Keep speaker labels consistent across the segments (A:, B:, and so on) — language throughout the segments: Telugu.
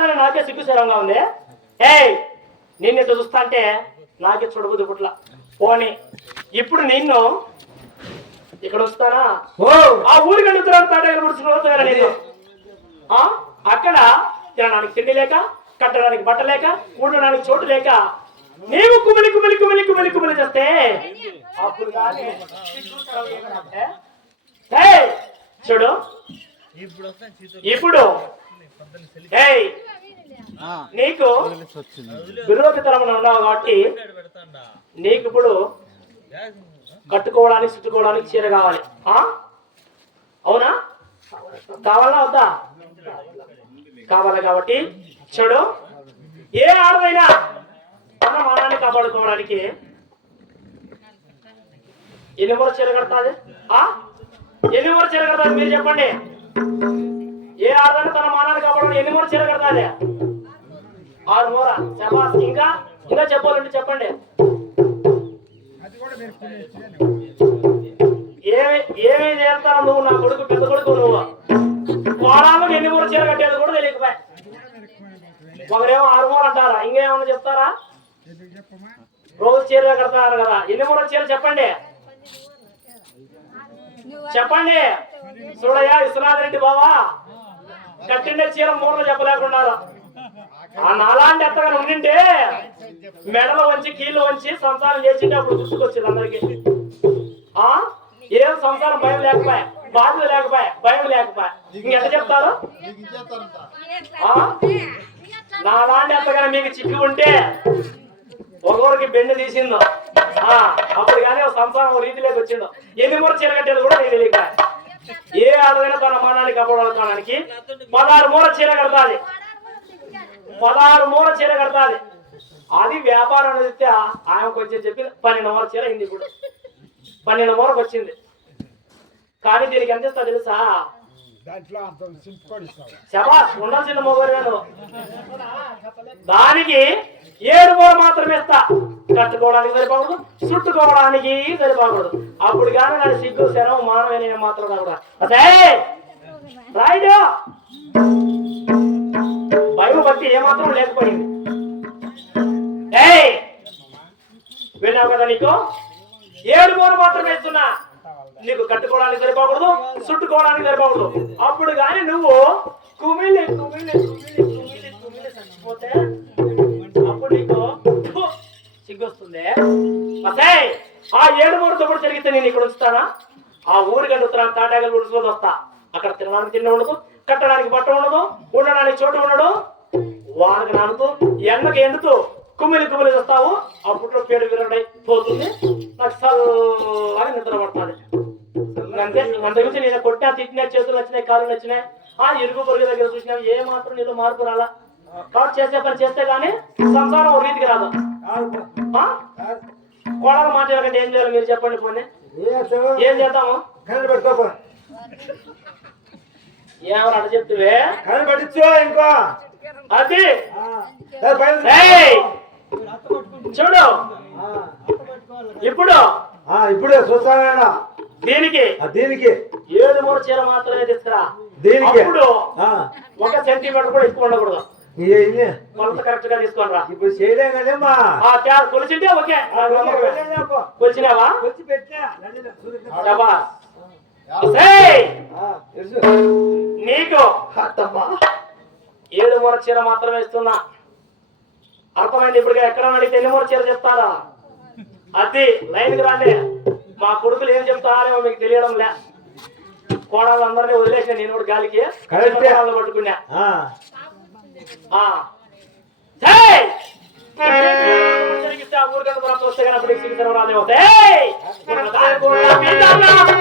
A: ఆడదని నాకే సిగ్గుశరంగా ఉంది. ఏయ్ నిన్ను ఇట్లా చూస్తా అంటే నాకే చూడబుద్ది పుట్ల. పోనీ ఇప్పుడు నిన్ను ఇక్కడ వస్తానా?
B: ఓ!
A: ఆ ఊరికి తాటగారు పుడుచుకుని నేను ఆ? అక్కడ తినడానికి తిండి లేక కట్టడానికి బట్ట లేక ఉండడానికి చోటు లేక నీవు కుమిలి కుమిలి కుమిలి కుమిలి కుమిలి చేస్తే అప్పుడు చూడు. ఇప్పుడు ఏయ్ నీకు విరోధితరమున ఉన్నావు కాబట్టి నీకు ఇప్పుడు కట్టుకోవడానికి చుట్టుకోవడానికి చీర కావాలి. ఆ? అవునా? కావాలా వద్దా? కావాలి కాబట్టి చూడు. ఏ ఆడదైనా తన మానాన్ని కాపాడుకోవడానికి ఎన్ని మూర చీర కడతాది? ఆ? ఎన్ని మూర చీర కడతాది? మీరు చెప్పండి. ఏ ఆడదైనా తన మానాన్ని కాపాడుకోవడానికి ఎన్ని మూర చీర కడతాది? ఆరు మూర శబాస్ ఇంకా ఇంకా చెప్పాలంటే చెప్పండి. ఏమి ఏమి చేస్తావు నువ్వు? నా కొడుకు పెద్ద కొడుకు నువ్వు. కోడాలు ఎన్ని మూడు చీర కట్టేది కూడా తెలియకపోయా. ఒకరేమో ఆరు మూడు అంటారా? ఇంకేమన్నా చెప్తారా? రోజు చీర కడతారు కదా. ఎన్ని మూడు చీర చెప్పండి. చెప్పండి. చూడయ్యా విశ్వనాథ్ రెడ్డి బావా కట్టిండే చీర మూడలు చెప్పలేకున్నారు ఆ నాలాంటి ఎత్తగా ఉండింటే మెడలు వంచి కీళ్ళు వంచి సంసారం చేసింటే అప్పుడు గుర్తుకొచ్చింది అందరికి. ఆ? ఏం సంసారం భయం లేకపోయా? బాధ్యత లేకపోయా? భయం లేకపోయా? ఇంకెంత చెప్తారు? ఆ? నా లాంటి ఎత్తగానే మీకు చిక్కి ఉంటే ఒకరికి బెండు తీసిందో ఆ అప్పుడు కానీ ఒక సంసారం రీతిలోకి వచ్చిందో. ఎన్ని మూర చీర కట్టేది కూడా నేను తెలియక ఏ ఆడదైనా తన మానాన్ని కాపాడుకోవడానికి పదహారు మూర చీర కడతాది. పదహారు మూర చీర కడతాది. అది వ్యాపారం చెప్తే ఆమె కొంచెం చెప్పి పన్నెండు మూర చీర అయింది ఇప్పుడు. పన్నెండు మూరకు వచ్చింది. కానీ దీనికి ఎంత ఇస్తా తెలుసా? శబాస్ ఉండాల్సిన మొగరు నేను దానికి ఏడు మూర మాత్రమే ఇస్తా. కట్టుకోవడానికి సరిపోకూడదు చుట్టుకోవడానికి సరిపోకూడదు. అప్పుడు కానీ నాకు సిగ్గు శరం మానవ మాత్రం కూడా అదే రాయుడు! భయం వచ్చి ఏమాత్రం లేకపోయింది విన్నావు కదా నీకు? ఏడు మూడు మాత్రమే ఇస్తున్నా నీకు కట్టుకోవడానికి సరిపోకూడదు చుట్టుకోవడానికి సరిపోకూడదు. అప్పుడు కానీ నువ్వు కుమిలి కుమిలి కుమిలి కుమిలి కుమిలి చచ్చిపోతే అప్పుడు నీకు సిగ్గొస్తుంది. అసే ఆ ఏడు మూడు తప్పుడు జరిగితే నేను ఇక్కడ ఉంచుతానా? ఆ ఊరికి అడుగుతున్నాను తాటాగలు ఉడుచుకొని వస్తా. అక్కడ తినడానికి తిన్న ఉండదు కట్టడానికి బట్ట ఉండదు ఉండడానికి చోటు ఉండడు వానకి నానుతూ ఎండకి ఎండుతూ కుమిలి కుమిలి వస్తావు అప్పుడు పేరు విరగడై పోతుంది. నాకు చల్లగా నిద్ర పడుతుంది. అంతే. అంత గురించి నేను కొట్టినా తిట్టినా చేతులు వచ్చినాయి కాళ్ళు వచ్చినాయి ఆ ఇరుగు పొరుగు దగ్గర చూసినా. ఏ మాత్రం నీలో మార్పు రాలా. కాబట్టి చేసే పని చేస్తే గానీ సంసారం ఒక రీతికి రాదు. ఆ? కోడలు మాట్లాడకంటే ఏం చేయాలి మీరు చెప్పండి పోనీ. ఏం చేద్దాము?
B: కళ్ళు పెట్టుకోపో
A: ఏమని అడ చెప్తువే?
B: కళ్ళు పట్టించు ఇంకో.
A: అది! చూడు.
B: ఆ,
A: ఇప్పుడు.
B: ఆ, ఇప్పుడే చూస్తానా
A: దీనికి.
B: దీనికి.
A: ఏడు మూడు చీర మాత్రమే తీసుకురా.
B: దీనికి.
A: అప్పుడు
B: ఆ,
A: ఒక సెంటీమీటర్ కూడా ఎక్కువ ఉండకూడదు. కొలత కరెక్ట్గా తీసుకోండి రా
B: ఇప్పుడు చేయలేం కదేమ్మా.
A: ఆ తేడా కొలిచింటే ఓకే. కొలిచినావా?
B: వచ్చి పెట్టినా.
A: నీకు. ఏడు మూర చీర మాత్రమే ఇస్తున్నా అర్థమైంది ఇప్పుడు ఎక్కడ అడిగితే ఎన్ని మూర చీర చెప్తారా అది లైన్కి రాండి మా కొడుకులు ఏం చెప్తారేమో మీకు తెలియడం లే కోడలందరినీ వదిలేసిన నేను కూడా గాలికి పట్టుకున్నా ఊరికంటే అప్పుడు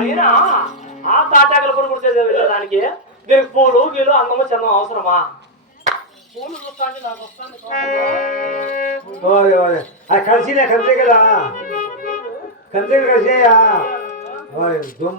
A: అయినా ఆ తాటాకులు కొనుక్కుంటే వెళ్ళడానికి దీనికి? పూలు గీలు అందము
B: చందం
A: అవసరమా? పూలు నాకు
B: వస్తాను కలిసినా కలిసే కదా. కలిసే కలిసేయా ధూమ్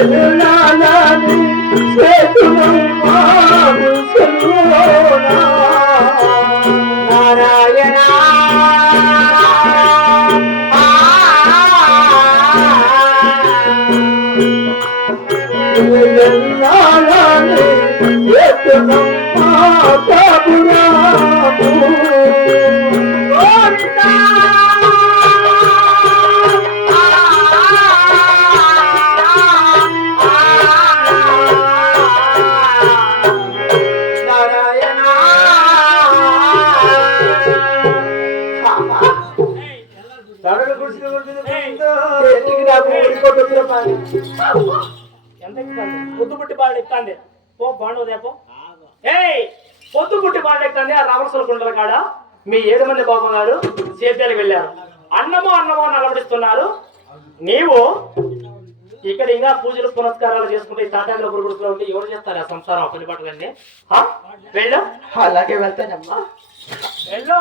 B: Hallelujah.
A: ఎంత ఎక్కుతాంది పొద్దు పుట్టి బాడు ఎక్కుతాంది. పో బాండు దేపో ఏయ్ పొద్దు పుట్టి బాడు ఆ రామరసల కుండల కాడ. మీ ఏడు మంది బాబు గారు సేద్యాలకు వెళ్ళారు. అన్నమో అన్నమో నలబడిస్తున్నారు నీవు ఇక్కడ ఇంకా పూజలు పునస్కారాలు చేసుకుంటే ఈ తాటాకుల గురుగుడులో ఉంటే ఎవరు చేస్తారు ఆ సంసారం పని పట్టుకండి వెళ్ళు.
C: అలాగే వెళ్తానమ్మా.
A: వెళ్ళు.